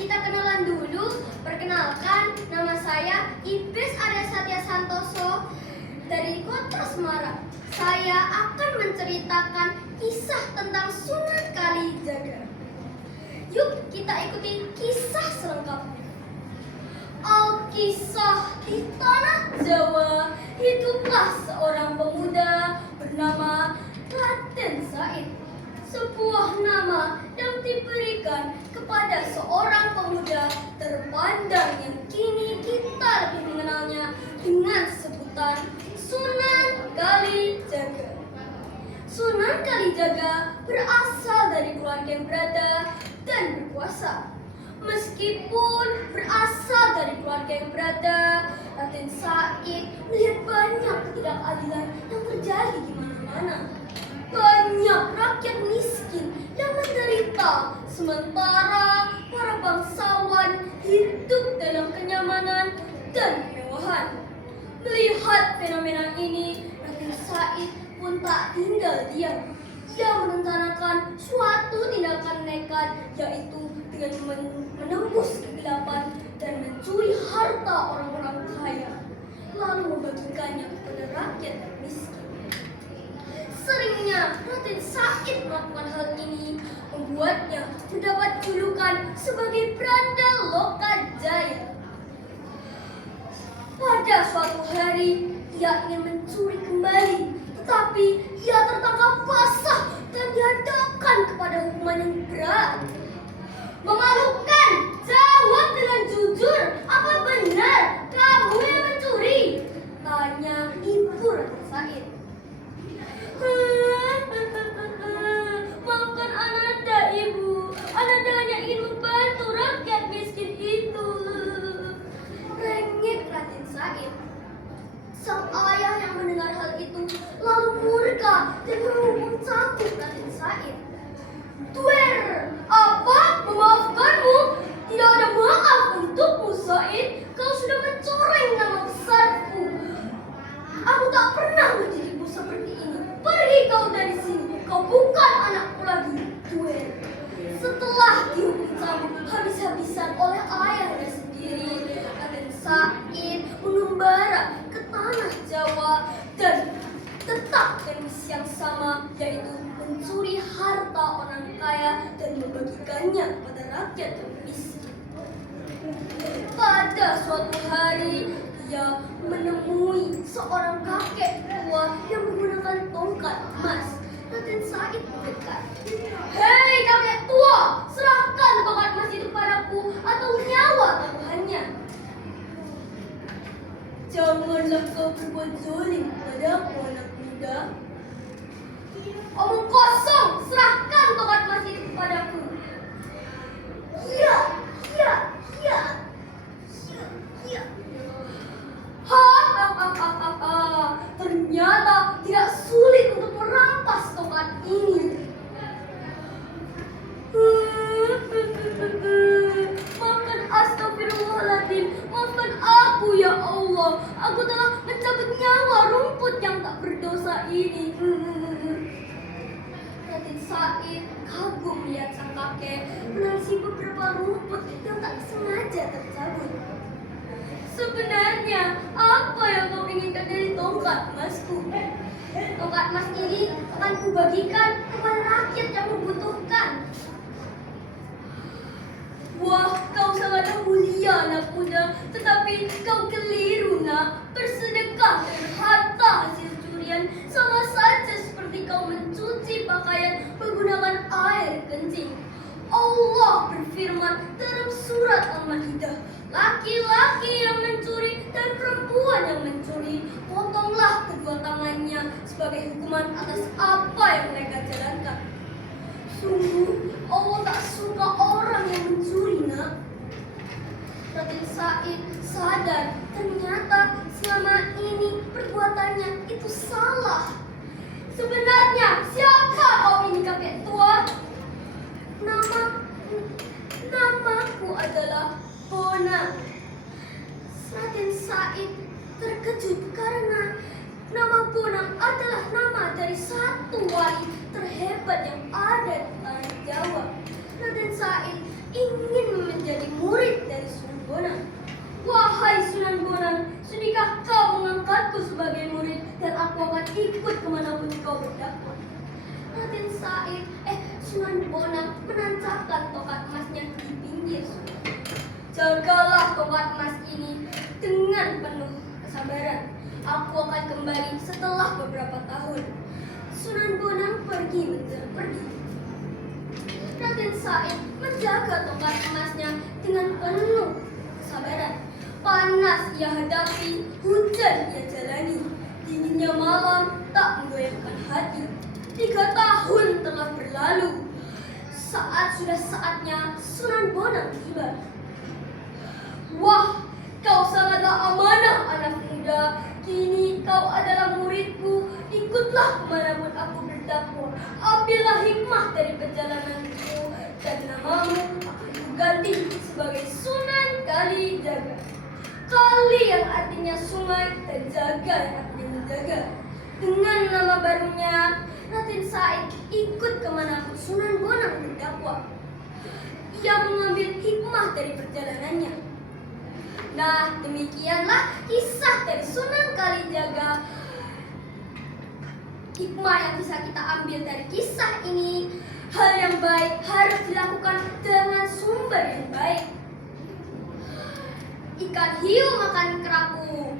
kita kenalan dulu. Perkenalkan, nama saya Iblis Arya Satya Santoso dari Kota Semarang. Saya akan menceritakan kisah tentang Sunan Kalijaga. Yuk kita ikuti kisah selengkapnya. Alkisah di tanah Jawa, hiduplah seorang pemuda bernama Raden Said. Sebuah nama yang diberikan kepada seorang pemuda terpandang yang kini kita lebih mengenalnya dengan sebutan Sunan Kalijaga. Sunan Kalijaga berasal dari keluarga yang berada dan berkuasa. Meskipun berasal dari keluarga yang berada, Raden Said melihat banyak ketidakadilan yang terjadi di mana-mana. Banyak rakyat miskin yang menderita, sementara para bangsawan hidup dalam kenyamanan dan kemewahan. Melihat fenomena ini, Raden Said pun tak tinggal diam. Ia merencanakan suatu tindakan nekat, yaitu dengan menembus kegelapan dan mencuri harta orang-orang kaya, lalu membagikannya kepada rakyat miskin. Seringnya Raden Said melakukan hal ini, membuatnya mendapat julukan sebagai Berandal Lokajaya. Pada suatu hari, ia ingin mencuri kembali, tetapi ia tertangkap basah dan dihadapkan kepada hukuman yang berat. Memalukan, jawab dengan jujur, apa benar kamu yang mencuri? Tanya ibu Raden Said. Maafkan Ananda, Ibu. Ananda hanya ingin membantu rakyat miskin itu. Rengek Raden Said. Sang ayah yang mendengar hal itu lalu murka dan menghukum cambuk Raden Said. Tuer, apa? Memaafkanmu? Tidak ada maaf untukmu, Said. Kau sudah mencoreng nama besarku. Aku tak pernah menjadimu seperti ini. Pergi kau dari sini. Kau bukan anakku lagi, Tuer. Setelah dihukum cambuk habis-habisan oleh ayahnya sendiri, Raden Said mengembara ke tanah Jawa dan tetap dengan misi yang sama, yaitu mencuri harta orang kaya dan membagikannya kepada rakyat yang miskin. Pada suatu hari, ia menemui seorang kakek tua yang menggunakan tongkat emas. Raden Said mendekat. Hei kakek tua, serahkan tongkat emas itu padaku atau nyawa taruhannya. Janganlah kau berbuat zalim padaku, anak muda. Omong kosong, serahkan tongkat emas itu kepadaku. Iya. Ternyata tidak sulit untuk merampas tongkat ini. Maafkan, astagfirullahaladzim. Maafkan aku ya Allah. Aku telah mencabut nyawa rumput yang tak berdosa ini. Raden Said kagum melihat sang kakek menangisi beberapa rumput yang tak sengaja tercabut. Sebenarnya apa yang kau inginkan dari tongkat emasku? Tongkat emas ini akan kubagikan kepada rakyat yang membutuhkan. Wah, kau sangat mulia anak muda, tetapi kau keliru nak. Bersedekah dengan harta hasil curian sama saja seperti kau mencuci pakaian menggunakan air kencing. Allah berfirman dalam surat Al-Maidah, laki-laki yang mencuri dan perempuan yang mencuri, potonglah kedua tangannya sebagai hukuman atas apa yang mereka jalankan. Sungguh Allah tak suka orang yang mencuri, nak. Raden Said sadar ternyata selama ini perbuatannya itu salah. Sebenarnya siapa kau ini kakek tua? Namaku adalah Bona. Raden Said terkejut karena nama Bonang adalah nama dari satu wali terhebat yang ada di tanah Jawa. Raden Said ingin menjadi ikut kemanapun kau berdakwah. Raden Said, Sunan Bonang menancapkan tongkat emasnya di pinggir sungai. Jagalah tongkat emas ini dengan penuh kesabaran. Aku akan kembali setelah beberapa tahun. Sunan Bonang pergi. Raden Said menjaga tongkat emasnya dengan penuh kesabaran. Panas ia hadapi, hujan ia jalani. Dinginnya malam tak menggoyahkan hati. 3 tahun telah berlalu. Sudah saatnya Sunan Bonang tiba. Wah, kau sangatlah amanah anak muda. Kini kau adalah muridku. Ikutlah kemanapun aku berdakwah. Ambillah hikmah dari perjalananku, dan namamu akan kuganti sebagai Sunan Kalijaga. Kali yang artinya sungai dan jaga yang artinya menjaga. Dengan nama barunya, Raden Said ikut kemanapun Sunan Bonang berdakwah. Ia mengambil hikmah dari perjalanannya. Nah, demikianlah kisah dari Sunan Kalijaga. Hikmah yang bisa kita ambil dari kisah ini, hal yang baik harus dilakukan dengan sumber yang baik. Ikan hiu makan kerapu,